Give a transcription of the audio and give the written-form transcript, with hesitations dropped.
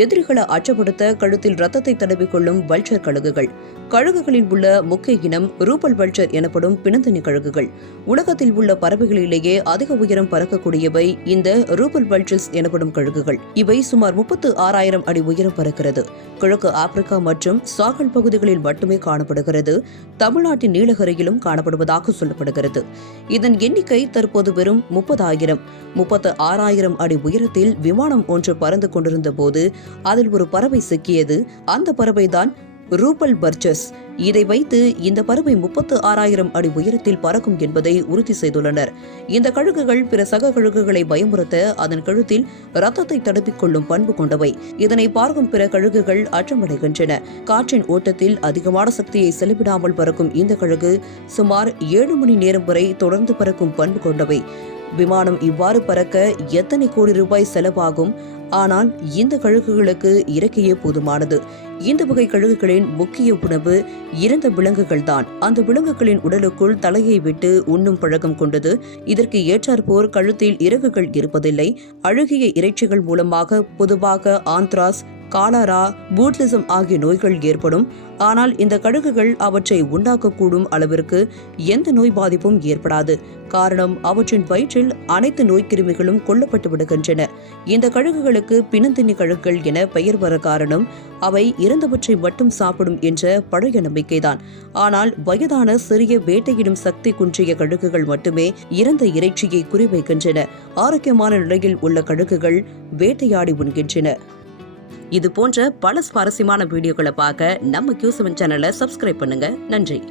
எதிரிகளை அச்சப்படுத்த கழுத்தில் ரத்தத்தை தடவிக் கொள்ளும் வல்ச்சர் கழுகுகள். கழுகுகளில் உள்ள முக்கிய இனம் ரூபல் வல்ச்சர் எனப்படும் பிணந்தனி கழுகுகள். உலகத்தில் உள்ள பறவைகளிலேயே அதிக உயரம் பறக்கக்கூடியவை இந்த ரூபல் வல்ச்சர்ஸ் எனப்படும் கழுகுகள். இவை சுமார் 36,000 அடி உயரம் பறக்கிறது. கிழக்கு ஆப்பிரிக்கா மற்றும் சாகல் பகுதிகளில் மட்டுமே காணப்படுகிறது. தமிழ்நாட்டின் நீலகிரியிலும் காணப்படுவதாக சொல்லப்படுகிறது. இதன் எண்ணிக்கை தற்போது வெறும் 30,000. 36,000 அடி உயரத்தில் விமானம் ஒன்று பறந்து கொண்டிருந்த போது அதில் ஒரு பறவை சிக்கியது. அந்த பறவைதான் ரூபல் வல்ச்சர்ஸ். இதை வைத்து இந்த பறவை 36,000 அடி உயரத்தில் பறக்கும் என்பதை உறுதி செய்துள்ளனர். இந்த கழுகுகள் பிற சக கழுகுகளை பயமுறுத்த அதன் கழுத்தில் ரத்தத்தை தடுப்பிக் கொள்ளும் பண்பு கொண்டவை. இதனை பார்க்கும் பிற கழுகுகள் அச்சமடைகின்றன. காற்றின் ஓட்டத்தில் அதிகமான சக்தியை செலவிடாமல் பறக்கும் இந்த கழுகு சுமார் 7 மணி நேரம் வரை தொடர்ந்து பறக்கும் பண்பு கொண்டவை. விமானம் இவ்வாறு பறக்க எத்தனை கோடி ரூபாய் செலவாகும்? ஆனால் இந்த கழுகுகளுக்கு இறக்கையே போதுமானது. இந்த வகை கழுகுகளின் முக்கிய உணவு இறந்த விலங்குகள் தான். அந்த விலங்குகளின் உடலுக்குள் தலையை விட்டு உண்ணும் பழக்கம் கொண்டது. இதற்கு ஏற்றாற்போர் கழுத்தில் இறகுகள் இருப்பதில்லை. அழுகிய இறைச்சிகள் மூலமாக பொதுவாக ஆந்த்ராஸ், காலரா, பூட்லிசம் ஆகிய நோய்கள் ஏற்படும். ஆனால் இந்த கழுகுகள் அவற்றை உண்டாக்கக்கூடும் அளவிற்கு எந்த நோய் பாதிப்பும் ஏற்படாது. காரணம், அவற்றின் வயிற்றில் அனைத்து நோய்க்கிருமிகளும் கொல்லப்பட்டு விடுகின்றன. இந்த கழுகுகளுக்கு பிணந்தின்னி கழுகுகள் என பெயர் வர காரணம் அவை இறந்தவற்றை மட்டும் சாப்பிடும் என்ற பழைய நம்பிக்கைதான். ஆனால் வயதான சிறிய வேட்டையிடும் சக்தி குன்றிய கழுகுகள் மட்டுமே இறந்த இறைச்சியை குறிவைக்கின்றன. ஆரோக்கியமான நிலையில் உள்ள கழுகுகள் வேட்டையாடி உண்கின்றன. இது போன்ற பல சுவாரஸ்யமான வீடியோக்களை பார்க்க நம்ம Q7 சேனலை சப்ஸ்கிரைப் பண்ணுங்க. நன்றி.